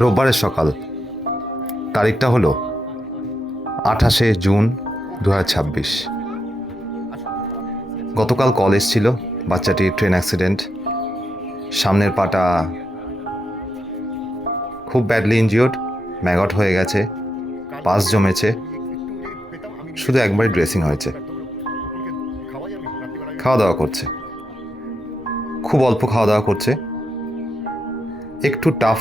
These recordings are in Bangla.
রোববারের সকাল, তারিখটা হলো 28শে জুন 2026। গতকাল কল এসেছিল বাচ্চাটির ট্রেন অ্যাক্সিডেন্ট, সামনের পাটা খুব ব্যাডলি ইনজিওর্ড, ম্যাগট হয়ে গেছে, পাস জমেছে, শুধু একবারই ড্রেসিং হয়েছে। খাওয়া দাওয়া করছে, খুব অল্প খাওয়া দাওয়া করছে। একটু টাফ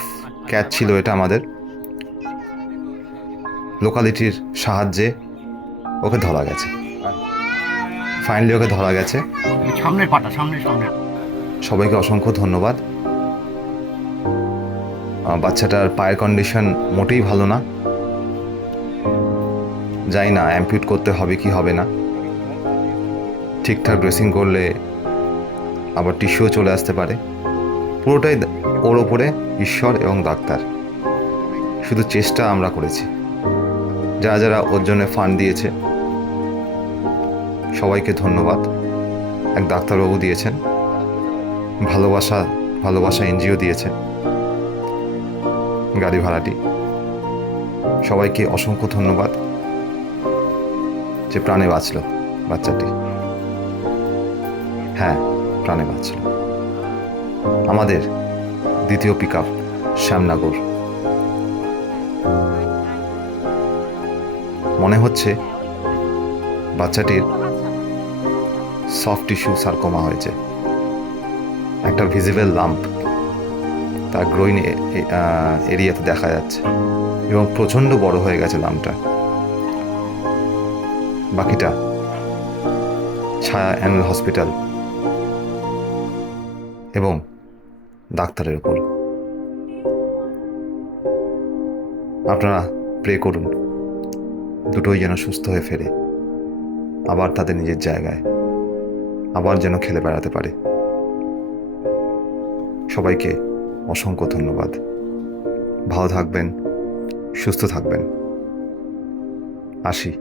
ক্যাচ ছিল এটা আমাদের। লোকালিটির সাহায্যে ওকে ধরা গেছে, ফাইনালি ওকে ধরা গেছে। সামনের পাটা সামনে সবাইকে অসংখ্য ধন্যবাদ। বাচ্চাটার পায়ের কন্ডিশন মোটেই ভালো না, জানি না অ্যাম্পিউট করতে হবে কি হবে না। ঠিকঠাক ড্রেসিং করলে আবার টিস্যুও চলে আসতে পারে। পুরোটাই ওর ওপরে ঈশ্বর এবং ডাক্তার। শুধু চেষ্টা আমরা করেছি, যারা যারা ওর জন্য ফান্ড দিয়েছে সবাইকে ধন্যবাদ। এক ডাক্তারবাবু দিয়েছেন, ভালোবাসা এনজিও দিয়েছে গাড়ি ভাড়াটি। সবাইকে অসংখ্য ধন্যবাদ যে প্রাণে বাঁচল বাচ্চাটি। হ্যাঁ, প্রাণে বাঁচল। আমাদের দ্বিতীয় পিক আপ শ্যামনগর। মনে হচ্ছে বাচ্চাটির সফট টিস্যু সার্কোমা হয়েছে, একটা ভিজিবল লাম্প তার গ্রোইন এরিয়াতে দেখা যাচ্ছে এবং প্রচণ্ড বড় হয়ে গেছে লাম্পটা। বাকিটা ছায়া অ্যানুয়াল হসপিটাল এবং ডাক্তারের উপর। আপনারা প্রে করুন দুটোই যেন সুস্থ হয়ে ফেরে, আবার তাদের নিজের জায়গায়, আবার যেন খেলে বেড়াতে পারে। সবাইকে অসংখ্য ধন্যবাদ। ভালো থাকবেন, সুস্থ থাকবেন। আসি।